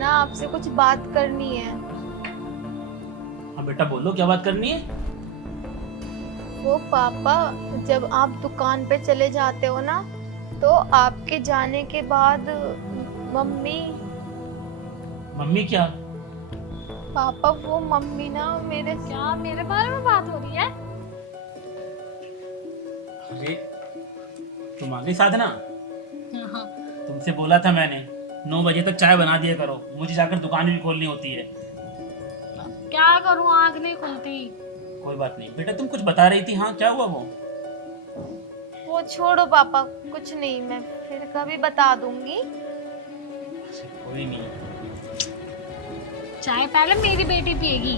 ना आपसे कुछ बात करनी है। हाँ बेटा बोलो, क्या बात करनी है? वो पापा, जब आप दुकान पे चले जाते हो ना, तो आपके जाने के बाद मम्मी मम्मी क्या? पापा वो मम्मी ना क्या मेरे बारे में बात हो रही है? अरे तुम आ गई साधना। हाँ। तुमसे बोला था मैंने 9 बजे तक चाय बना दिया करो, मुझे जाकर दुकान भी खोलनी होती है। क्या करूँ, आँख नहीं खुलती। कोई बात नहीं बेटा, तुम कुछ बता रही थी। हाँ क्या हुआ वो छोड़ो पापा, कुछ नहीं, मैं फिर कभी बता दूंगी। कोई नहीं। चाय पहले मेरी बेटी पिएगी।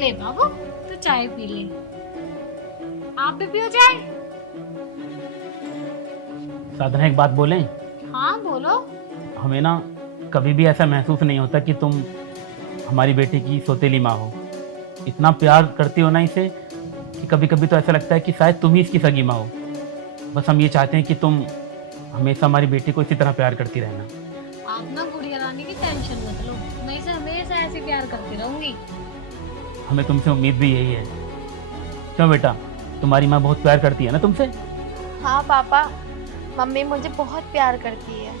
ले बाबू, तू चाय पी ले। आप भी पियो चाय। साधना एक बात बोलें? हाँ बोलो। हमें ना कभी भी ऐसा महसूस नहीं होता कि तुम हमारी बेटी की सौतेली माँ हो। इतना प्यार करती हो ना इसे कि कभी कभी तो ऐसा लगता है कि शायद तुम ही इसकी सगी माँ हो। बस हम ये चाहते हैं कि तुम हमेशा हमारी बेटी को इसी तरह प्यार करती रहना। आप ना गुड़िया रानी की टेंशन मत लो, मैं इसे हमेशा ऐसे प्यार करती रहूंगी। हमें तुमसे उम्मीद भी यही है। क्यों बेटा, तुम्हारी माँ बहुत प्यार करती है ना तुमसे? हाँ पापा, मम्मी मुझे बहुत प्यार करती है।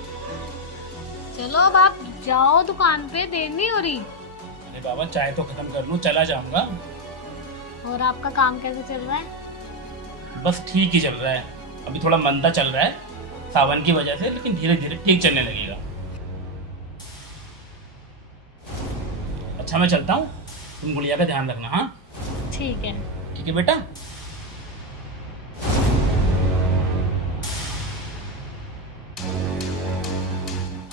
चलो अब आप जाओ दुकान पे, देर नहीं हो रही। अरे बाबा चाय तो खत्म कर लूं, चला जाऊंगा। और आपका काम कैसे चल रहा है? बस ठीक ही चल रहा है। अभी थोड़ा मंदा चल रहा है सावन की वजह से, लेकिन धीरे धीरे ठीक चलने लगेगा। अच्छा मैं चलता हूँ, तुम गुड़िया का ध्यान रखना। हाँ ठीक है। ठीक है बेटा।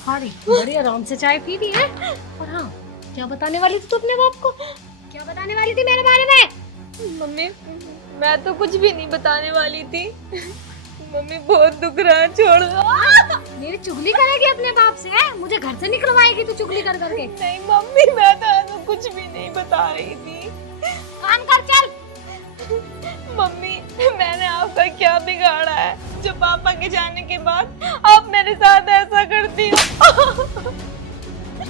अरे बड़ी आराम से चाय पी रही है। और हाँ, क्या बताने वाली थी तू अपने बाप को? क्या बताने वाली थी मेरे बारे में? मम्मी, मैं तो कुछ भी नहीं बताने वाली थी। मम्मी बहुत दुख रहा है, छोड़ दो। मेरी चुगली करेगी अपने बाप से? मुझे घर से निकलवाएगी तू चुगली कर करके? नहीं मम्मी, मैं तो ऐसा कुछ भी नहीं बता रही थी। काम कर चल। मम्मी, मैंने आपका क्या बिगाड़ा है जो पापा के जाने के बाद आप मेरे साथ ऐसा करती हो?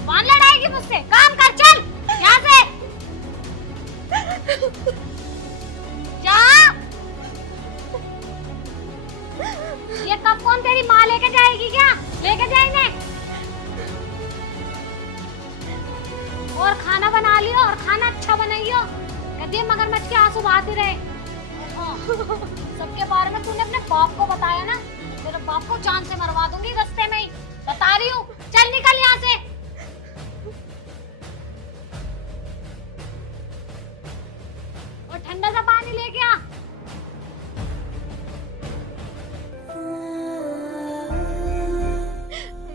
कौन लड़ाएगी मुझसे? काम कर चल यहाँ से। जा। ये कब कौन तेरी माँ लेके जाएगी क्या? लेके जाएंगे। और खाना बना लियो, और खाना अच्छा बनाइयो। कहती मगरमच्छ के आंसू बहाते रहे। हाँ, सबके बारे में तूने अपने बाप को बताया ना, तेरे बाप को जान से मरवा दूंगी रास्ते में ही, बता रही हूँ। चल निकल यहाँ से। और ठंडा सा पानी लेके आ।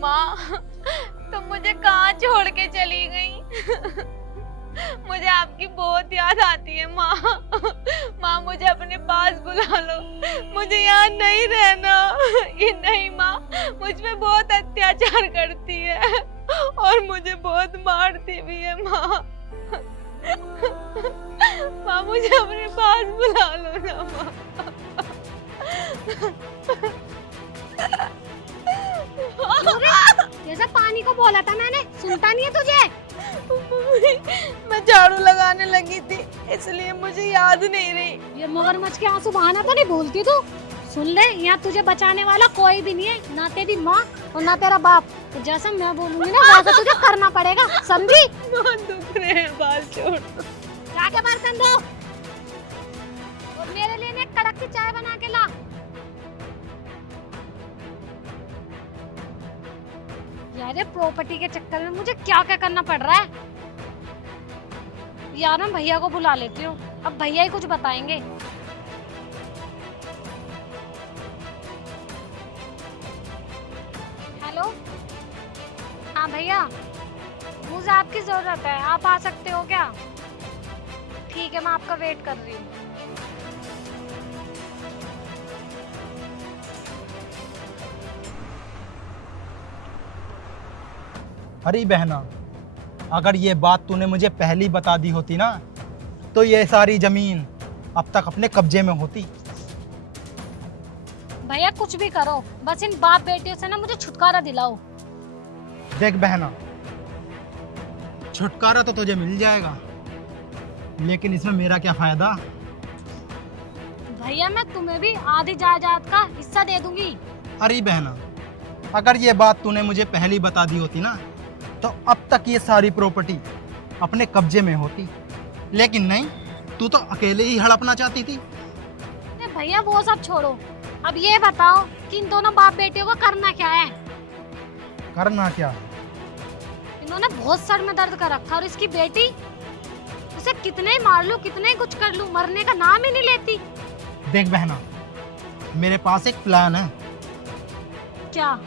माँ, तुम मुझे कहाँ छोड़ के चली गई? मुझे आपकी बहुत याद आती है माँ। माँ मुझे अपने पास बुला लो, मुझे यहाँ नहीं रहना। ये नहीं माँ, मुझ पे बहुत अत्याचार करती है और मुझे बहुत मारती भी है माँ। माँ मुझे अपने पास बुला लो ना माँ। जैसा पानी को बोला था मैंने, सुनता नहीं है तुझे? मैं झाड़ू लगाने लगी थी, इसलिए मुझे याद नहीं रही। ये मगरमच्छ के आंसू बहाना तो नहीं भूलती तू? सुन ले, यहाँ तुझे बचाने वाला कोई भी नहीं है, ना तेरी माँ और ना तेरा बाप। तो जैसा मैं बोलूंगी ना वैसा तुझे करना पड़ेगा, समझी? बहुत दुख रहे हैं, बाल छोड़ दो। जाके बर्तन धो और मेरे लिए एक कड़क की चाय बना के ला। यार ये प्रॉपर्टी के चक्कर में मुझे क्या क्या करना पड़ रहा है यार। मैं भैया को बुला लेती हूँ, अब भैया ही कुछ बताएंगे। हेलो, हाँ भैया, मुझे आपकी जरूरत है, आप आ सकते हो क्या? ठीक है, मैं आपका वेट कर रही हूँ। अरे बहना, अगर ये बात तूने मुझे पहले ही बता दी होती ना, तो ये सारी जमीन अब तक अपने कब्जे में होती। भैया कुछ भी करो, बस इन बाप बेटियों से ना मुझे छुटकारा दिलाओ। देख बहना, छुटकारा तो तुझे मिल जाएगा, लेकिन इसमें मेरा क्या फायदा? भैया मैं तुम्हें भी आधी जायदाद का हिस्सा दे दूंगी। अरे बहना, अगर ये बात तूने मुझे पहले ही बता दी होती ना, तो अब तक ये सारी प्रॉपर्टी अपने कब्जे में होती। लेकिन नहीं, तू तो अकेले ही हड़पना चाहती थी। अरे भैया वो सब छोड़ो, अब ये बताओ कि इन दोनों बाप बेटियों को करना क्या है? करना क्या? इन्होंने बहुत सर में दर्द कर रखा, और इसकी बेटी, उसे कितने ही मार लूं, कितने ही कुछ कर लूं, मरने का नाम ही नहीं लेती। देख बहना, मेरे पास एक प्लान है। क्या?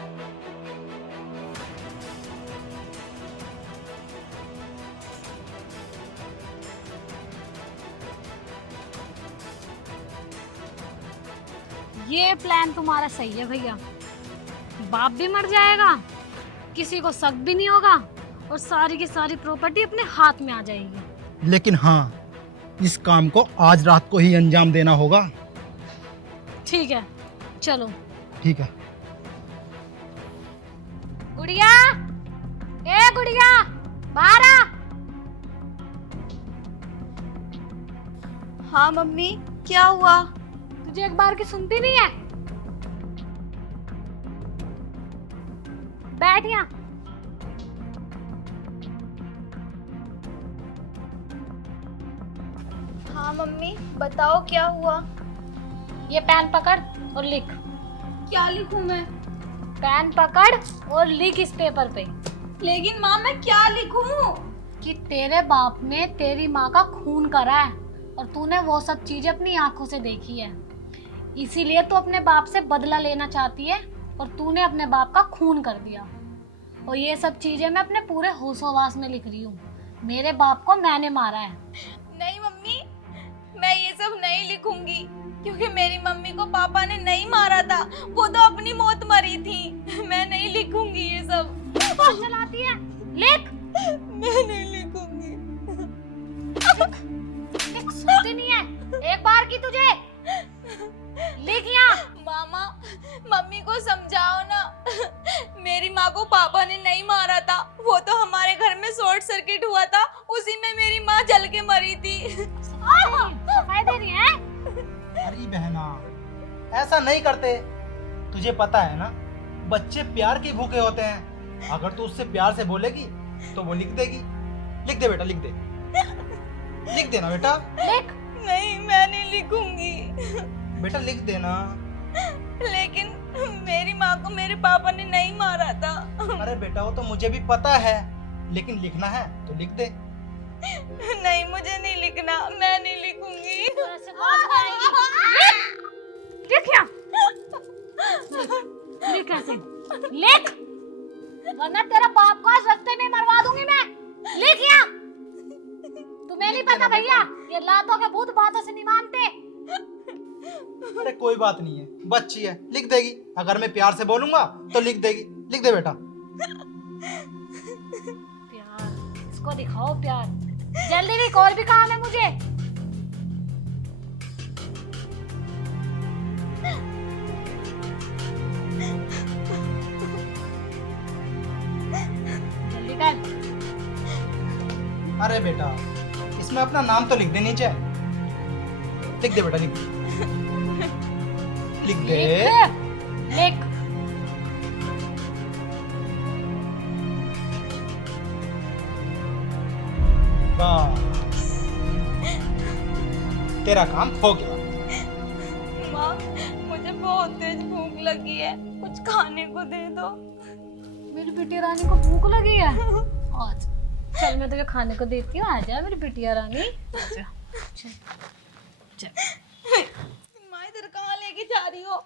ये प्लान तुम्हारा सही है भैया। बाप भी मर जाएगा, किसी को शक भी नहीं होगा, और सारी की सारी प्रॉपर्टी अपने हाथ में आ जाएगी। लेकिन हाँ, इस काम को आज रात को ही अंजाम देना होगा। ठीक है, चलो। ठीक है। गुड़िया, ए गुड़िया, बाहर आ। हाँ मम्मी, क्या हुआ? तुझे एक बार की सुनती नहीं है? बैठ यहाँ। हाँ मम्मी, बताओ क्या हुआ? ये पेन पकड़ और लिख। क्या लिखूं मैं? पेन पकड़ और लिख इस पेपर पे लेकिन माँ मैं क्या लिखूं? कि तेरे बाप ने तेरी माँ का खून करा है, और तूने वो सब चीजें अपनी आंखों से देखी है, इसीलिए तू अपने बाप से बदला लेना चाहती है, और तूने अपने बाप का खून कर दिया। और ये सब चीजें मैं अपने पूरे होशोवास में लिख रही हूँ। मेरे बाप को मैंने मारा है। नहीं मम्मी, मैं ये सब नहीं लिखूंगी, क्योंकि मेरी मम्मी को पापा ने नहीं मारा था, वो तो अपनी मौत मरी थी। मैं नहीं लिखूंगी ये सब। चलाती है, लिख। मैं नहीं लिखूंगी। एक सुनती नहीं है, एक बार की तुझे। लिख यहाँ। मामा, मम्मी को समझाओ ना। मेरी माँ को पापा ने नहीं मारा था, वो तो हमारे घर में शॉर्ट सर्किट हुआ था, उसी में मेरी माँ जल के मरी थी। सफाई दे रही है? अरे बहना, ऐसा नहीं करते। तुझे पता है ना, बच्चे प्यार के भूखे होते हैं। अगर तू उससे प्यार से बोलेगी तो वो लिख देगी। लिख दे बेटा, लिख दे। लिख देना बेटा। लिख। नहीं, मैं नहीं लिखूंगी। बेटा लिख देना। लेकिन मेरी माँ को मेरे पापा ने नहीं मारा था। अरे बेटा, वो तो मुझे भी पता है, लेकिन लिखना है तो लिख दे। नहीं, मुझे नहीं लिखना, मैं नहीं लिखूंगी। लिख यहाँ। लिख ऐसे, लिख, वरना तेरा बाप को आज रास्ते में मरवा दूंगी मैं। लिख यहाँ। तुम्हें नहीं पता भैया, ये लातों के भूत बातों से नहीं मानते। अरे कोई बात नहीं है, बच्ची है, लिख देगी। अगर मैं प्यार से बोलूंगा तो लिख देगी। लिख दे बेटा। प्यार, इसको दिखाओ प्यार। जल्दी लिख, और भी काम है मुझे। जल्दी कर। अरे बेटा, इसमें अपना नाम तो लिख दे नीचे। लिख दे बेटा, लिख। लिख दे। लिख। बस, तेरा काम हो गया। माँ, मुझे बहुत तेज भूख लगी है, कुछ खाने को दे दो। मेरी बिटिया रानी को भूख लगी है आज। चल मैं तुझे खाने को देती हूँ, आजा मेरी बिटिया रानी, आजा। चल चल। माँ इधर कहाँ लेके जा रही हो?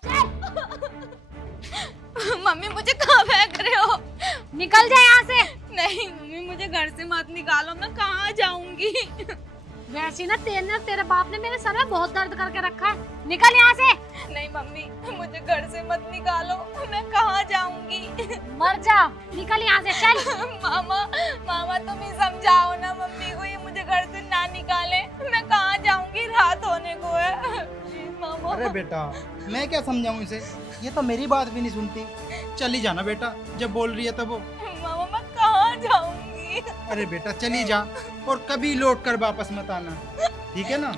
मम्मी मुझे कहाँ फेंक रहे हो? निकल जा यहाँ से। नहीं मम्मी, मुझे घर से मत निकालो, मैं कहाँ जाऊंगी? वैसे ना तेरे बाप ने मेरे सर में बहुत दर्द करके रखा है। निकल यहाँ से। नहीं मम्मी, मुझे घर से मत निकालो, मैं कहाँ जाऊंगी? मर जा, निकल यहाँ से, चल। मामा तुम ही समझाओ ना मम्मी को, ये मुझे घर से ना निकाले, मैं कहाँ जाऊंगी? रात होने को है। मामा। अरे बेटा, मैं क्या समझाऊं इसे, ये तो मेरी बात भी नहीं सुनती। चली जाना बेटा, जब बोल रही है तब वो। मामा मैं कहाँ जाऊंगी? अरे बेटा चली जा और कभी लौट कर वापस मत आना, ठीक है ना?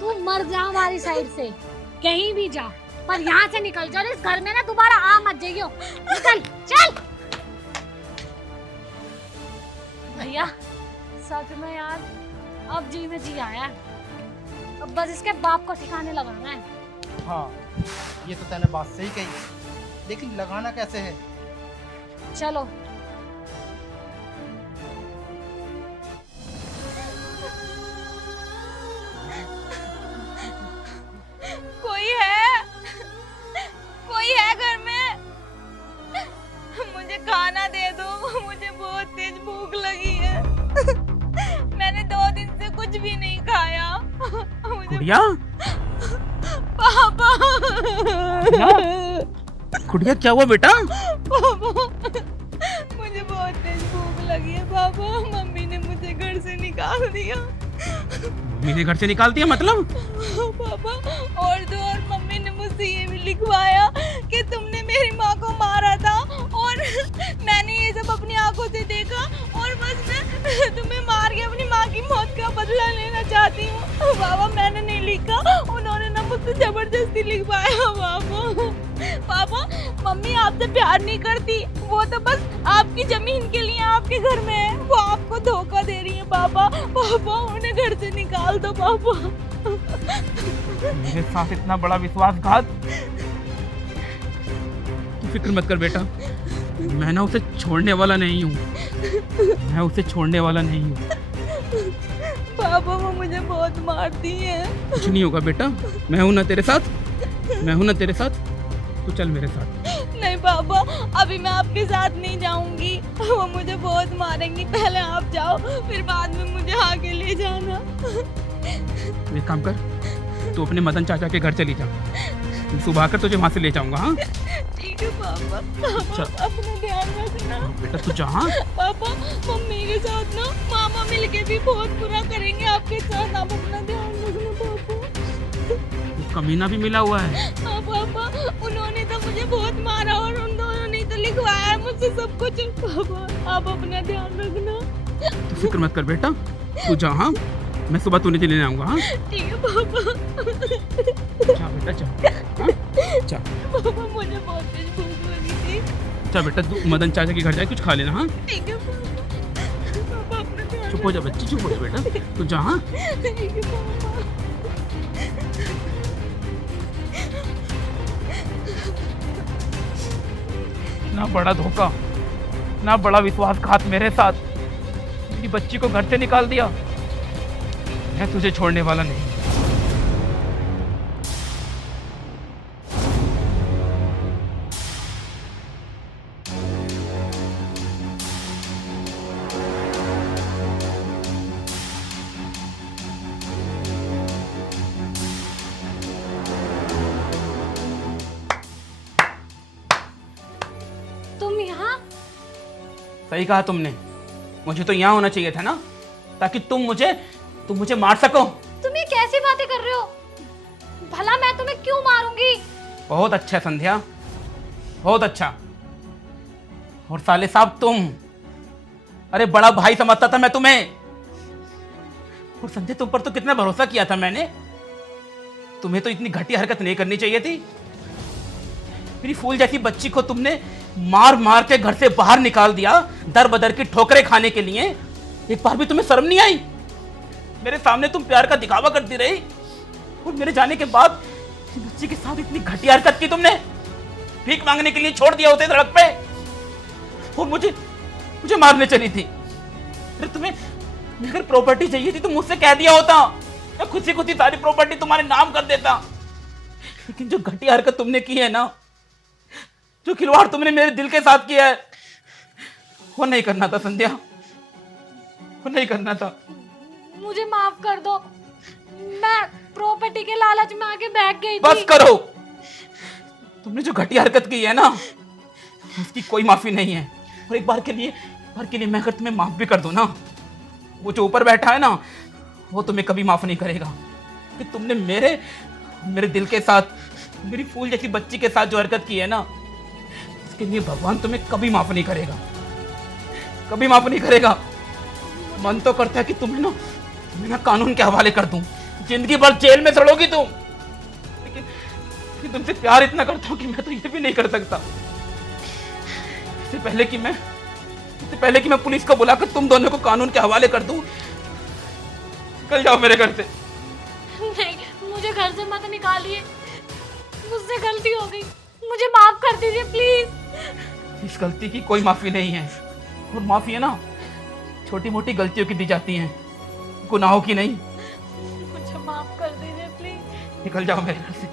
तू मर जा हमारी साइड से, कहीं भी जा, पर यहाँ से निकल जा, इस घर में ना दोबारा आ मत जाइयो। निकल चल। भैया सच में यार अब जी में जी आया, अब बस इसके बाप को ठिकाने लगाना है। हाँ ये तो तूने बात सही कही, लेकिन लगाना कैसे है? चलो कोई है घर में? मुझे खाना दे दो, मुझे बहुत तेज भूख लगी है। मैंने 2 दिन से कुछ भी नहीं खाया। मुझे गुड़िया, पापा। गुड़िया क्या हुआ बेटा? पापा मुझे बहुत तेज भूख लगी है पापा, मम्मी ने मुझे घर से निकाल दिया। मम्मी ने घर से निकाल दिया मतलब? पापा और मम्मी ने मुझसे ये भी लिखवाया कि तुमने मेरी माँ को मारा था, और मैंने ये सब अपनी आंखों से देखा, और बस मैं तुम्हें मार के अपनी माँ की मौत का बदला लेना चाहती हूँ। पापा मैंने नहीं लिखा, उन्होंने ना मुझसे जबरदस्ती लिखवाया। पापा मम्मी आपसे प्यार नहीं करती, वो तो बस आपकी जमीन के लिए आपके घर में है, वो आपको धोखा दे रही है। पापा उन्हें घर से निकाल दो पापा। मेरे साथ इतना बड़ा विश्वासघात? तू फिक्र मत कर बेटा, मैं ना उसे छोड़ने वाला नहीं हूँ, मैं उसे छोड़ने वाला नहीं हूँ। पापा वो मुझे बहुत मारती है। कुछ नहीं होगा बेटा, मैं हूँ ना तेरे साथ, मैं हूँ ना तेरे साथ, तू चल मेरे साथ। नहीं पापा अभी मैं आपके साथ नहीं जाऊंगी, वो मुझे बहुत मारेंगी। पहले आप जाओ, फिर बाद में मुझे आगे ले जाना। एक काम कर, तू अपने मदन चाचा के घर चली जा, सुबह आकर तुझे वहाँ से ले जाऊंगा। हाँ ठीक है पापा, अपना ध्यान रखना। बेटा तू जा। हाँ पापा मम्मी के साथ ना मामा मिलके भी बहुत बुरा करेंगे आपके साथ, आप अपना ध्यान रखना पापा। कमीना भी मिला हुआ है। हाँ पापा उन्होंने तो मुझे बहुत मारा, और उन दोनों ने तो लिखवाया है मुझसे सब कुछ। पापा आप अपना ध्यान रखना। तू फिक्र मत कर बेटा, तू जा। हाँ मैं सुबह तुझे लेने आऊंगा। हाँ ठीक है पापा। जा बेटा जा। हाँ जा पापा मुझे बहुत तेज भूख लगी थी। जा बेटा, तू मदन चाचा के घर जाके कुछ खा लेना। हाँ ठीक है पापा। पापा अपना ध्यान चुप हो जा बच्ची, चुप हो जा बेटा, तू जा। हाँ रखना। ठीक है पापा। ना बड़ा धोखा, ना बड़ा विश्वासघात मेरे साथ, मेरी बच्ची को घर से निकाल दिया। मैं तुझे छोड़ने वाला नहीं। तुम यहाँ? सही कहा तुमने, मुझे तो यहाँ होना चाहिए था ना, ताकि तुम मुझे मार सको। तुम ये कैसी बातें कर रहे हो? भला मैं तुम्हें क्यों मारूंगी? बहुत अच्छा संध्या, बहुत अच्छा। और साले साहब तुम, अरे बड़ा भाई समझता था मैं तुम्हें। और संध्या तुम पर तो कितना भरोसा किया था मैंने, तुम्हें तो इतनी घटिया हरकत नहीं करनी चाहिए थी। मेरी फूल जैसी बच्ची को तुमने मार मार के घर से बाहर निकाल दिया, दर बदर की ठोकरें खाने के लिए। एक बार भी तुम्हें शर्म नहीं आई? मेरे सामने तुम प्यार का दिखावा करती रही, और मेरे जाने के बाद बच्ची के साथ इतनी घटिया हरकत की तुमने। भीख मांगने के लिए छोड़ दिया होते सड़क पे, और मुझे मारने चली थी। अरे तुम्हें अगर प्रॉपर्टी चाहिए थी तो मुझसे कह दिया होता, मैं खुशी खुशी सारी प्रॉपर्टी तुम्हारे नाम कर देता। लेकिन जो घटिया हरकत तुमने की है ना, जो खिलवाड़ तुमने मेरे दिल के साथ किया है, वो नहीं करना था संध्या, वो नहीं करना था। मुझे माफ कर दो, मैं प्रॉपर्टी के लालच में आके बैठ गई थी। बस करो, तुमने जो घटिया हरकत की है ना, उसकी कोई माफी नहीं है। और एक बार के लिए मैं अगर तुम्हें माफ भी कर दूं ना, वो जो ऊपर बैठा है ना, वो तुम्हें कभी माफ नहीं करेगा कि तुमने मेरे दिल के साथ, मेरी फूल जैसी बच्ची के साथ जो हरकत की है ना, उसके लिए भगवान तुम्हें कभी माफ नहीं करेगा, कभी माफ नहीं करेगा। मन तो करता है कि तुम्हें ना कानून के हवाले कर दूं, जिंदगी भर जेल में सड़ोगी तुम। लेकिन तुमसे प्यार इतना करता हूं कि मैं तो ये भी नहीं कर सकता। इससे पहले कि मैं पुलिस को बुलाकर तुम दोनों को कानून के हवाले कर दूं, निकल जाओ मेरे घर से। नहीं, मुझे घर से मत निकालिए, मुझसे गलती हो गई, मुझे माफ कर दीजिए प्लीज। इस गलती की कोई माफी नहीं है, और माफी है ना छोटी मोटी गलतियों की दी जाती हैं, गुनाहों की नहीं। मुझे माफ कर दीजिए प्लीज। निकल जाओ मेरे घर से।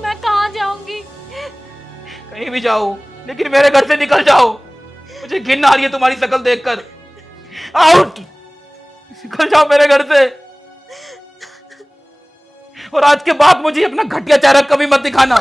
मैं कहाँ जाऊंगी? कहीं भी जाओ, लेकिन मेरे घर से निकल जाओ। मुझे घिन आ रही है तुम्हारी शक्ल देखकर। आउट, निकल जाओ मेरे घर से। और आज के बाद मुझे अपना घटिया चेहरा कभी मत दिखाना।